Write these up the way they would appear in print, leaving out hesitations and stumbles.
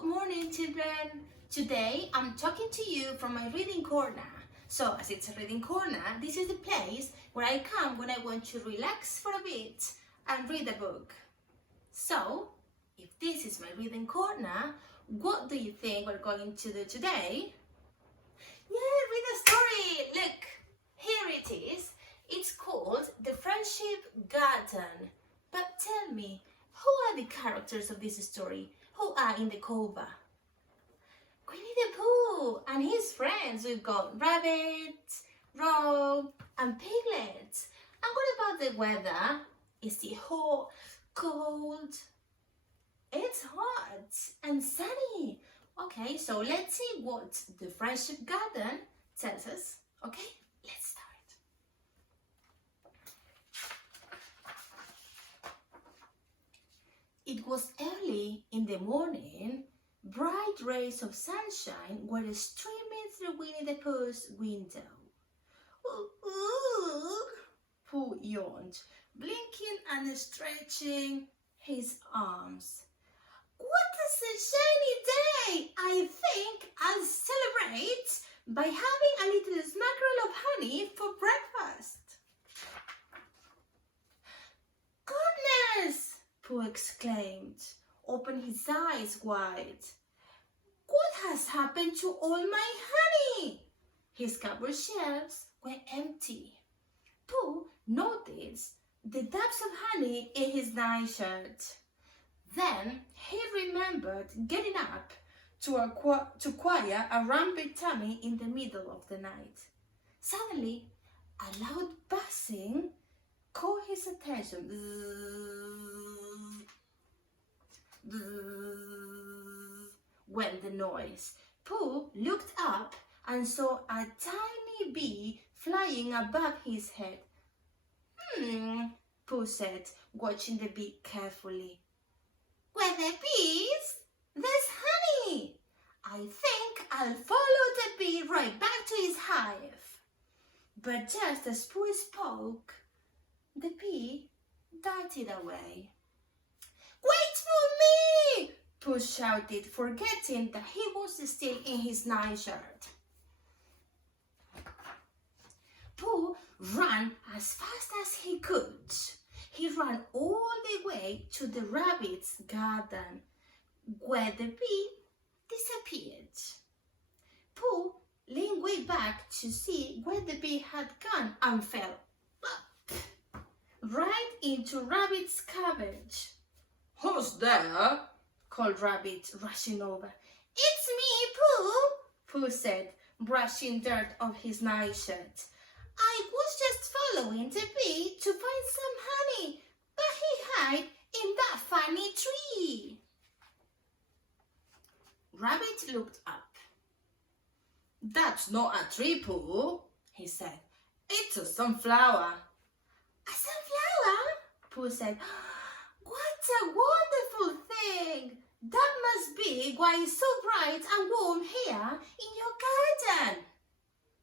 Good morning, children. Today I'm talking to you from my reading corner. So, as it's a reading corner, this is the place where I come when I want to relax for a bit and read a book. So, if this is my reading corner, what do you think we're going to do today? Yeah, read a story. Look, here it is. It's called The Friendship Garden. But tell me, who are the characters of this story? Who are in the cover? Winnie the Pooh and his friends. We've got Rabbit, Rob, and Piglet. And what about the weather? Is it hot, cold? It's hot and sunny. Okay, so let's see what the Friendship Garden tells us. Okay, let's start. It was early in the morning. Bright rays of sunshine were streaming through Winnie the Pooh's window. Ooh, Pooh yawned, blinking and stretching his arms. What a shiny day! I think I'll celebrate by having a little smackerel of honey for breakfast. Goodness! Pooh exclaimed, opening his eyes wide. What has happened to all my honey? His cupboard shelves were empty. Pooh noticed the dabs of honey in his nightshirt. Then he remembered getting up to quiet a rampant tummy in the middle of the night. Suddenly, a loud buzzing caught his attention. Went the noise. Pooh looked up and saw a tiny bee flying above his head. Pooh said, watching the bee carefully. Where the bees? There's honey. I think I'll follow the bee right back to his hive. But just as Pooh spoke, the bee darted away. Wait for me! Pooh shouted, forgetting that he was still in his nightshirt. Pooh ran as fast as he could. He ran all the way to the rabbit's garden, where the bee disappeared. Pooh leaned way back to see where the bee had gone and fell right into Rabbit's cabbage. Who's there? Called Rabbit, rushing over. It's me, Pooh, Pooh said, brushing dirt off his nightshirt. I was just following the bee to find some honey, but he hid in that funny tree. Rabbit looked up. That's not a tree, Pooh, he said. It's a sunflower. A sunflower? Pooh said. What a wonderful thing! That must be why it's so bright and warm here in your garden.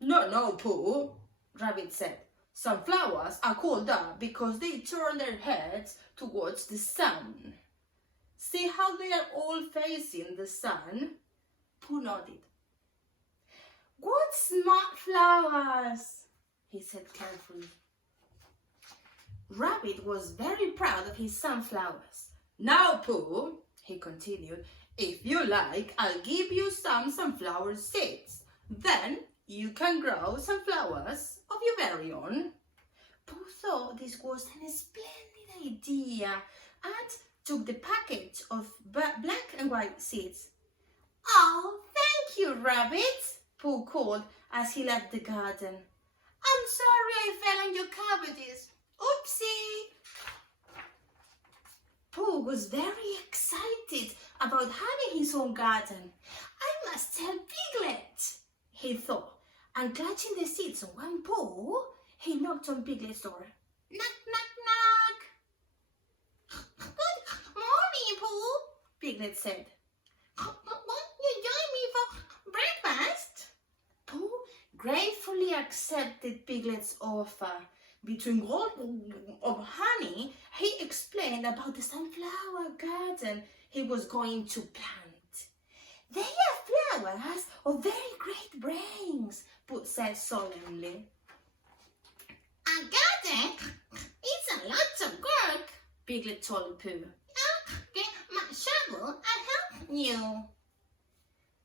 No, Pooh, Rabbit said. Sunflowers are called that because they turn their heads towards the sun. See how they are all facing the sun? Pooh nodded. What smart flowers, he said carefully. Rabbit was very proud of his sunflowers. Now, Pooh, he continued, if you like, I'll give you some sunflower seeds. Then you can grow sunflowers of your very own. Pooh thought this was a splendid idea and took the package of black and white seeds. Oh, thank you, Rabbit, Pooh called as he left the garden. I'm sorry I fell on your cabbages. Oopsie! Pooh was very excited about having his own garden. I must tell Piglet, he thought, and clutching the seeds on one paw, he knocked on Piglet's door. Knock, knock, knock. Good morning, Pooh, Piglet said. Won't you join me for breakfast? Pooh gratefully accepted Piglet's offer. Between gulps of honey, he explained about the sunflower garden he was going to plant. They are flowers of very great brains, Pooh said solemnly. A garden? It's a lot of work, Piglet told Pooh. I'll get my shovel and help you.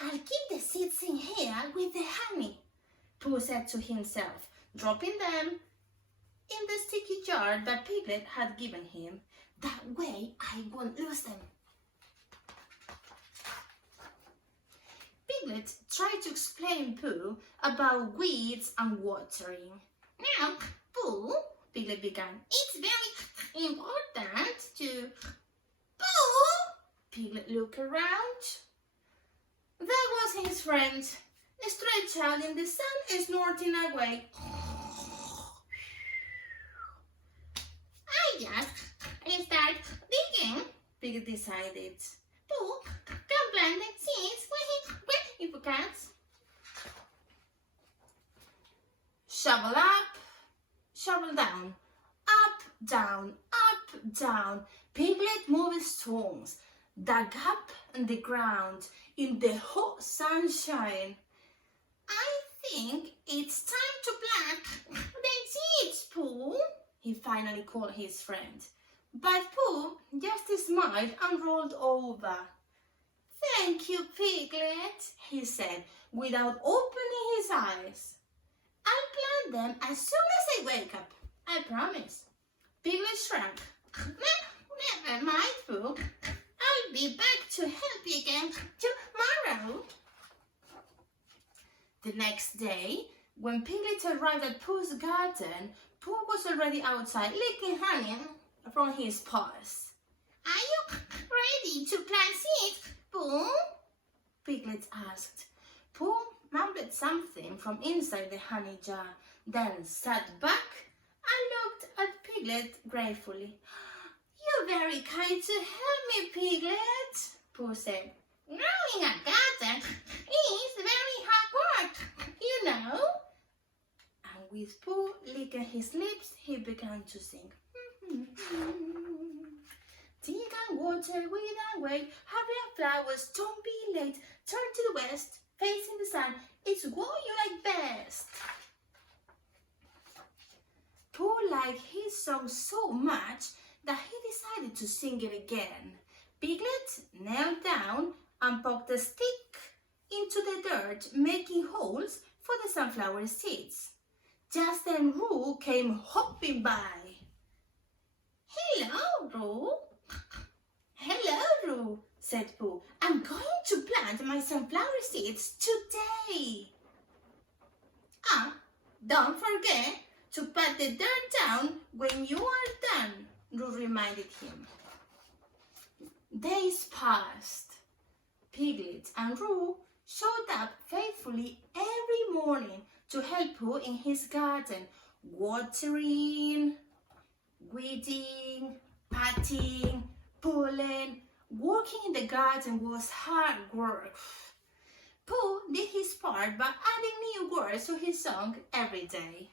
I'll keep the seeds in here with the honey, Pooh said to himself, dropping them in the sticky jar that Piglet had given him. That way I won't lose them. Piglet tried to explain Pooh about weeds and watering. Now, Pooh, Piglet began, it's very important to... Pooh! Piglet looked around. There was his friend, stretched out in the sun, snorting away. I just start digging, Piglet decided. Pooh, come plant the seeds with you cats. Shovel up, shovel down, up, down, up, down. Piglet moved stones, dug up in the ground in the hot sunshine. I think it's time to plant the seeds, Pooh, he finally called his friend. But Pooh just smiled and rolled over. Thank you, Piglet, he said, without opening his eyes. I'll plant them as soon as I wake up, I promise. Piglet shrugged. Never mind, Pooh. I'll be back to help you again tomorrow. The next day, when Piglet arrived at Pooh's garden, Pooh was already outside licking honey from his paws. Are you ready to plant seeds, Pooh? Piglet asked. Pooh mumbled something from inside the honey jar, then sat back and looked at Piglet gratefully. You're very kind to help me, Piglet, Pooh said. Growing a garden is very hard work, you know. And with Pooh licking his lips, he began to sing. Dig and water, weed and wait, hurry up flowers, don't be late, turn to the west, facing the sun, it's what you like best. Pooh liked his song so much that he decided to sing it again. Piglet knelt down and poked a stick into the dirt, making holes for the sunflower seeds. Just then Roo came hopping by. Hello, Roo. Hello, Roo, said Pooh. I'm going to plant my sunflower seeds today. Ah, don't forget to pat the dirt down when you are done, Roo reminded him. Days passed. Piglet and Roo showed up faithfully every morning to help Pooh in his garden, watering, weeding, patting, pulling. Working in the garden was hard work. Pooh did his part by adding new words to his song every day.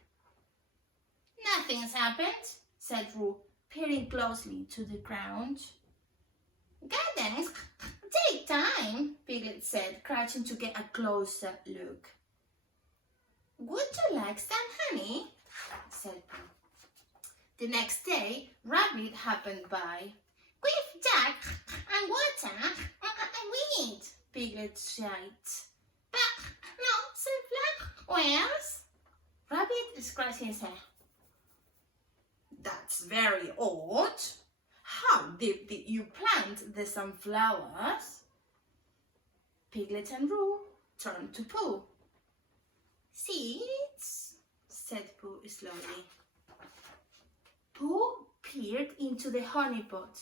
Nothing's happened, said Roo, peering closely to the ground. Gardens take time, Piglet said, crouching to get a closer look. Would you like some honey? Said Pooh. The next day, Rabbit happened by. With Jack and water and weed, Piglet shouted. But no sunflowers. Rabbit scratched his head. That's very odd. How deep did you plant the sunflowers? Piglet and Roo turned to Pooh. Seeds, said Pooh slowly. Pooh peered into the honey pot.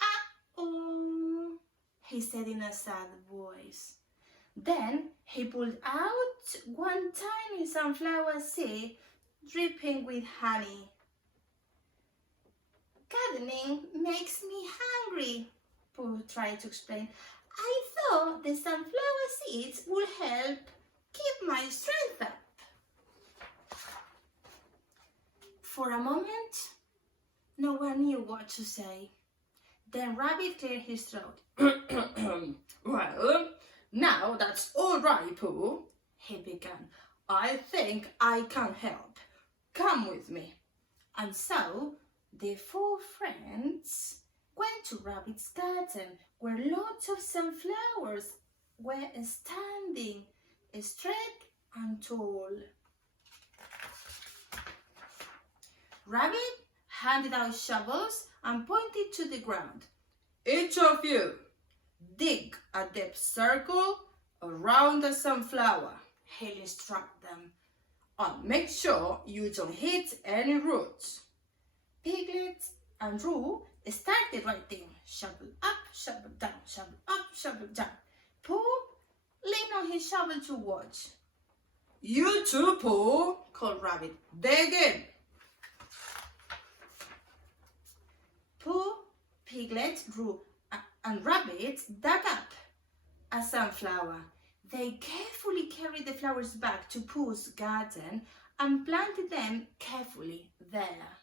Uh-oh, he said in a sad voice. Then he pulled out one tiny sunflower seed dripping with honey. Gardening makes me hungry, Pooh tried to explain. I thought the sunflower seeds would help keep my strength up. For a moment, no one knew what to say. Then Rabbit cleared his throat. Well, That's all right, Pooh, he began. I think I can help. Come with me. And so the four friends went to Rabbit's garden where lots of sunflowers were standing straight and tall. Rabbit handed out shovels and pointed to the ground. Each of you, dig a deep circle around the sunflower, he instructed them. And make sure you don't hit any roots. Piglet and Roo started writing, shovel up, shovel down, shovel up, shovel down. Pooh leaned on his shovel to watch. You too, Pooh, called Rabbit. Dig in. Pooh, Piglet, Roo, and Rabbit dug up a sunflower. They carefully carried the flowers back to Pooh's garden and planted them carefully there.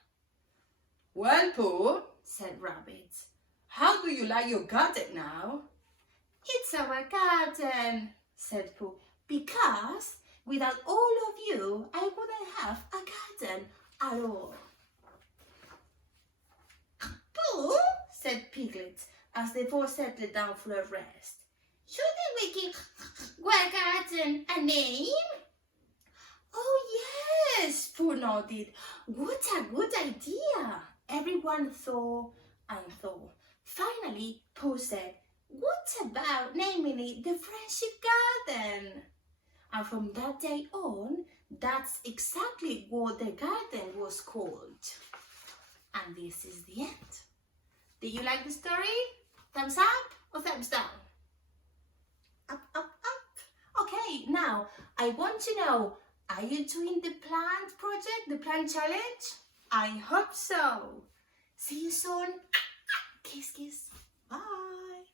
Well, Pooh, said Rabbit, how do you like your garden now? It's our garden, said Pooh, because without all of you, I wouldn't have a garden at all. Pooh, said Piglet, as the four settled down for a rest. Shouldn't we give our garden a name? Oh, yes, Pooh nodded. What a good idea. Everyone thought and thought. Finally, Pooh said, what about naming it the Friendship Garden? And from that day on, that's exactly what the garden was called. And this is the end. Did you like the story? Thumbs up or thumbs down? Up, up, up. Okay, now I want to know, are you doing the plant project, the plant challenge? I hope so. See you soon. Kiss, kiss. Bye.